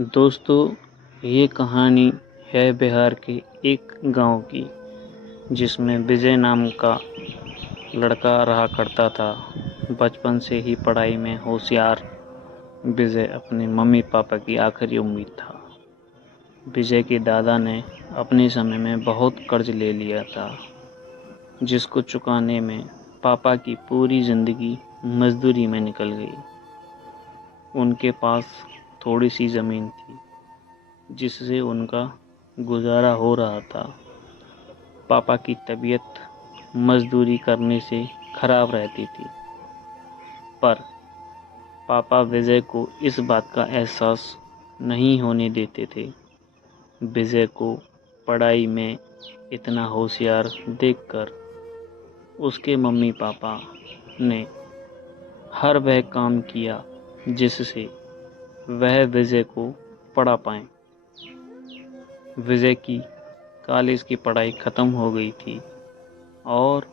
दोस्तों, ये कहानी है बिहार के एक गांव की, जिसमें विजय नाम का लड़का रहा करता था। बचपन से ही पढ़ाई में होशियार विजय अपने मम्मी पापा की आखिरी उम्मीद था। विजय के दादा ने अपने समय में बहुत कर्ज ले लिया था, जिसको चुकाने में पापा की पूरी जिंदगी मजदूरी में निकल गई। उनके पास थोड़ी सी जमीन थी, जिससे उनका गुजारा हो रहा था। पापा की तबीयत मजदूरी करने से खराब रहती थी, पर पापा विजय को इस बात का एहसास नहीं होने देते थे। विजय को पढ़ाई में इतना होशियार देखकर उसके मम्मी पापा ने हर वह काम किया जिससे वह विजय को पढ़ा पाए। विजय की कॉलेज की पढ़ाई ख़त्म हो गई थी और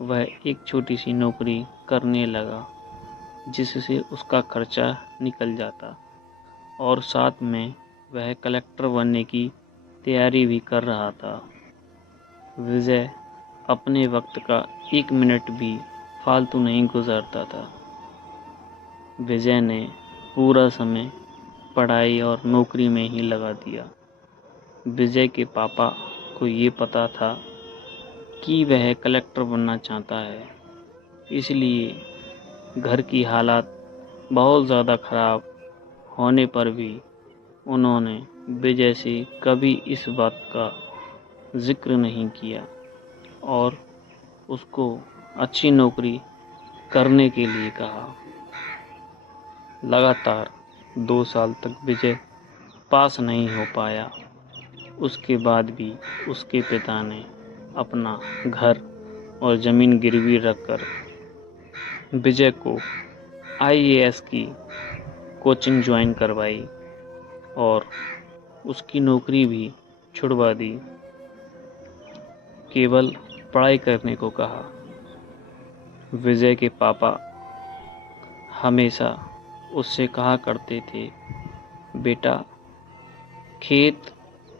वह एक छोटी सी नौकरी करने लगा, जिससे उसका खर्चा निकल जाता और साथ में वह कलेक्टर बनने की तैयारी भी कर रहा था। विजय अपने वक्त का एक मिनट भी फालतू नहीं गुजारता था। विजय ने पूरा समय पढ़ाई और नौकरी में ही लगा दिया। विजय के पापा को ये पता था कि वह कलेक्टर बनना चाहता है, इसलिए घर की हालात बहुत ज़्यादा ख़राब होने पर भी उन्होंने विजय से कभी इस बात का जिक्र नहीं किया और उसको अच्छी नौकरी करने के लिए कहा। लगातार 2 साल तक विजय पास नहीं हो पाया। उसके बाद भी उसके पिता ने अपना घर और ज़मीन गिरवी रखकर विजय को आईएएस की कोचिंग ज्वाइन करवाई और उसकी नौकरी भी छुड़वा दी। केवल पढ़ाई करने को कहा। विजय के पापा हमेशा उससे कहा करते थे, बेटा, खेत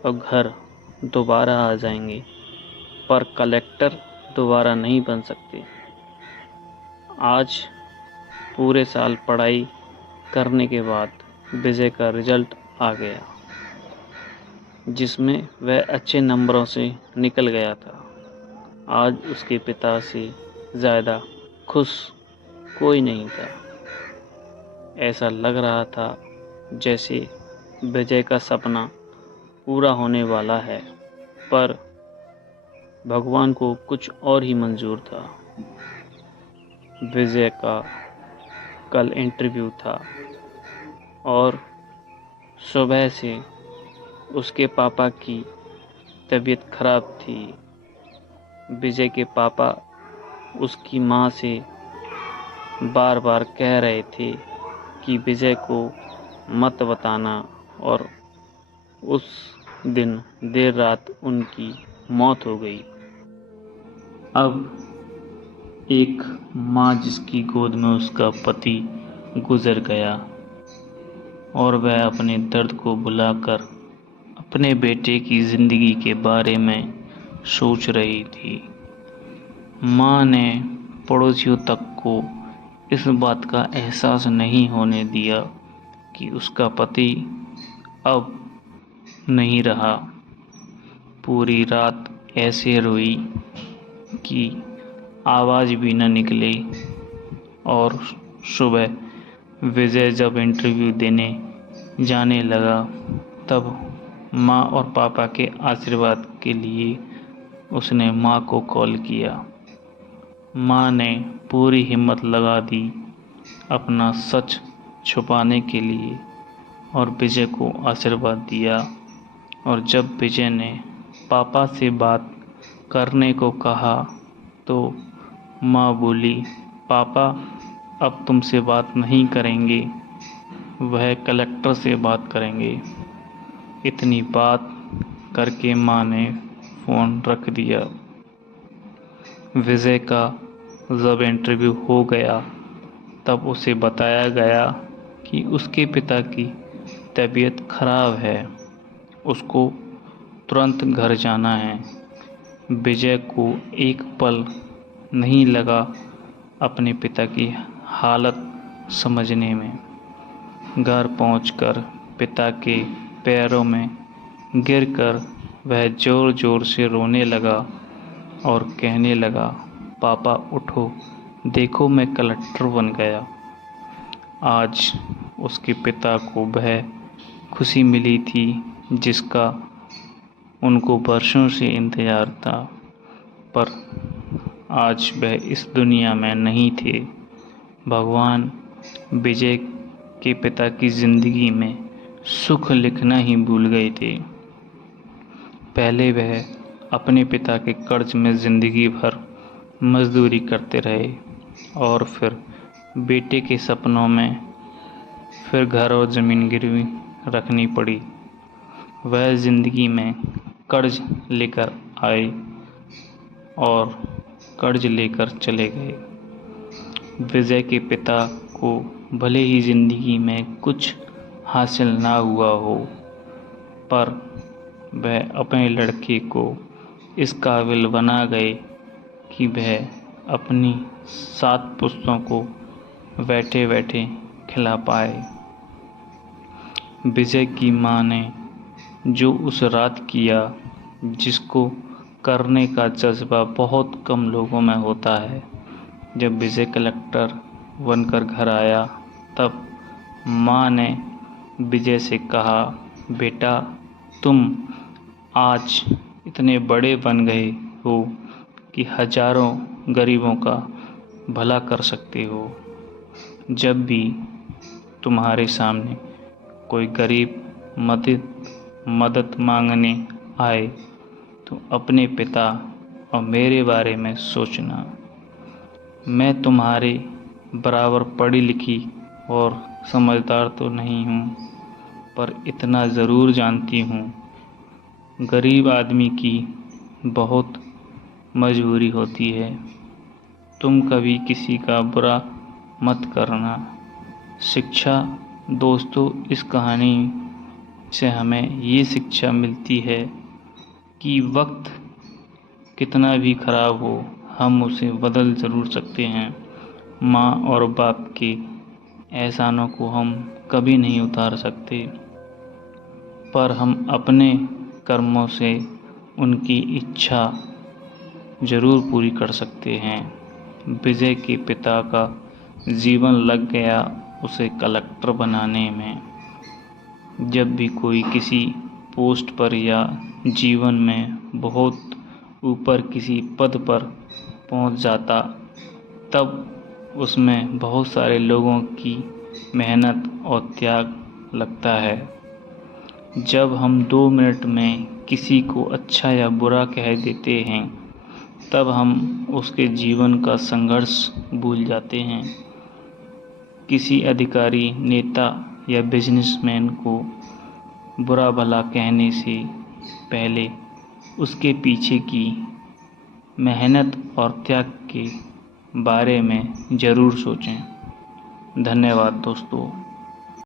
और घर दोबारा आ जाएंगे, पर कलेक्टर दोबारा नहीं बन सकते। आज पूरे साल पढ़ाई करने के बाद विजय का रिजल्ट आ गया, जिसमें वह अच्छे नंबरों से निकल गया था। आज उसके पिता से ज़्यादा खुश कोई नहीं था। ऐसा लग रहा था जैसे विजय का सपना पूरा होने वाला है, पर भगवान को कुछ और ही मंजूर था। विजय का कल इंटरव्यू था और सुबह से उसके पापा की तबीयत खराब थी। विजय के पापा उसकी माँ से बार बार कह रहे थे कि विजय को मत बताना, और उस दिन देर रात उनकी मौत हो गई। अब एक माँ जिसकी गोद में उसका पति गुजर गया और वह अपने दर्द को भुलाकर अपने बेटे की ज़िंदगी के बारे में सोच रही थी। माँ ने पड़ोसियों तक को इस बात का एहसास नहीं होने दिया कि उसका पति अब नहीं रहा। पूरी रात ऐसे रोई कि आवाज़ भी न निकले और सुबह विजय जब इंटरव्यू देने जाने लगा, तब माँ और पापा के आशीर्वाद के लिए उसने माँ को कॉल किया। माँ ने पूरी हिम्मत लगा दी अपना सच छुपाने के लिए और विजय को आशीर्वाद दिया। और जब विजय ने पापा से बात करने को कहा तो माँ बोली, पापा अब तुमसे बात नहीं करेंगे, वह कलेक्टर से बात करेंगे। इतनी बात करके माँ ने फ़ोन रख दिया। विजय का जब इंटरव्यू हो गया, तब उसे बताया गया कि उसके पिता की तबीयत खराब है, उसको तुरंत घर जाना है। विजय को एक पल नहीं लगा अपने पिता की हालत समझने में। घर पहुंचकर पिता के पैरों में गिरकर वह ज़ोर ज़ोर से रोने लगा और कहने लगा, पापा उठो, देखो मैं कलेक्टर बन गया। आज उसके पिता को वह खुशी मिली थी जिसका उनको वर्षों से इंतज़ार था, पर आज वह इस दुनिया में नहीं थे। भगवान विजय के पिता की ज़िंदगी में सुख लिखना ही भूल गए थे। पहले वह अपने पिता के कर्ज में ज़िंदगी भर मजदूरी करते रहे और फिर बेटे के सपनों में फिर घर और ज़मीन गिरवी रखनी पड़ी। वह ज़िंदगी में कर्ज लेकर आए और कर्ज लेकर चले गए। विजय के पिता को भले ही ज़िंदगी में कुछ हासिल ना हुआ हो, पर वह अपने लड़के को इस काबिल बना गए कि वह अपनी 7 पुश्तों को बैठे बैठे खिला पाए। विजय की माँ ने जो उस रात किया, जिसको करने का जज्बा बहुत कम लोगों में होता है। जब विजय कलेक्टर बनकर घर आया, तब माँ ने विजय से कहा, बेटा तुम आज इतने बड़े बन गए हो कि हजारों गरीबों का भला कर सकते हो। जब भी तुम्हारे सामने कोई गरीब मदद मांगने आए तो अपने पिता और मेरे बारे में सोचना। मैं तुम्हारे बराबर पढ़ी लिखी और समझदार तो नहीं हूँ, पर इतना ज़रूर जानती हूँ, गरीब आदमी की बहुत मजबूरी होती है। तुम कभी किसी का बुरा मत करना। शिक्षा दोस्तों, इस कहानी से हमें ये शिक्षा मिलती है कि वक्त कितना भी ख़राब हो, हम उसे बदल ज़रूर सकते हैं। माँ और बाप के एहसानों को हम कभी नहीं उतार सकते, पर हम अपने कर्मों से उनकी इच्छा ज़रूर पूरी कर सकते हैं। विजय के पिता का जीवन लग गया उसे कलेक्टर बनाने में। जब भी कोई किसी पोस्ट पर या जीवन में बहुत ऊपर किसी पद पर पहुंच जाता, तब उसमें बहुत सारे लोगों की मेहनत और त्याग लगता है। जब हम 2 मिनट में किसी को अच्छा या बुरा कह देते हैं, तब हम उसके जीवन का संघर्ष भूल जाते हैं। किसी अधिकारी, नेता या बिजनेसमैन को बुरा भला कहने से पहले उसके पीछे की मेहनत और त्याग के बारे में ज़रूर सोचें। धन्यवाद दोस्तों।